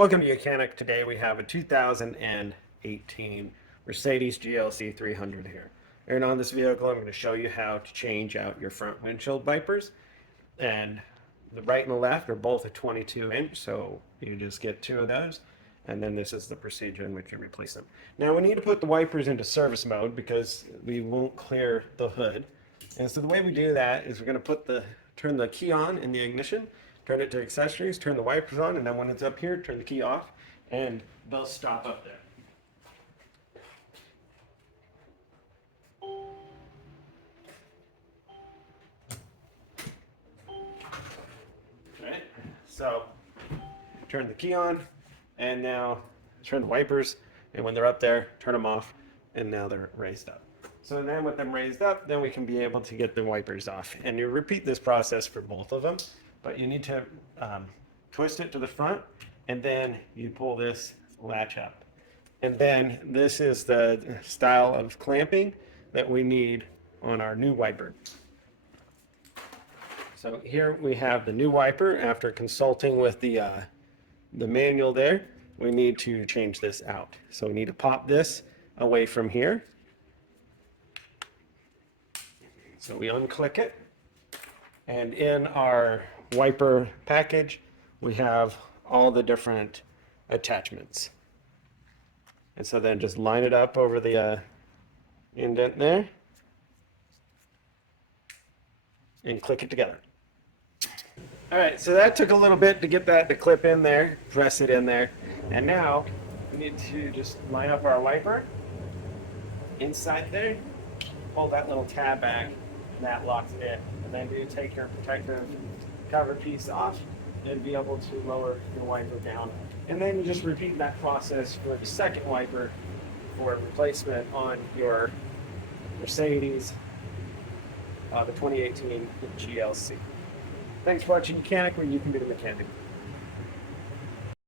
Welcome to YOUCANIC. Today we have a 2018 Mercedes GLC 300 here. And on this vehicle, I'm going to show you how to change out your front windshield wipers. And the right and the left are both a 22-inch, so you just get two of those. And then this is the procedure in which you replace them. Now we need to put the wipers into service mode because we won't clear the hood. And so the way we do that is we're going to turn the key on in the ignition, turn it to accessories, turn the wipers on, and then when it's up here, turn the key off, and they'll stop up there. Alright, so turn the key on, and now turn the wipers, and when they're up there, turn them off, and now they're raised up. So then with them raised up, then we can be able to get the wipers off. And you repeat this process for both of them, but you need to twist it to the front, and then you pull this latch up. And then this is the style of clamping that we need on our new wiper. So here we have the new wiper. After consulting with the manual there, we need to change this out. So we need to pop this away from here. So we unclick it, and in our wiper package, we have all the different attachments. And so then just line it up over the indent there, and click it together. All right, so that took a little bit to get that to clip in there, press it in there. And now we need to just line up our wiper inside there, pull that little tab back, and that locks it in. And then you take your protective cover piece off and be able to lower your wiper down. And then you just repeat that process for the second wiper for replacement on your Mercedes, the 2018 GLC. Thanks for watching YOUCANIC, where you can be the mechanic.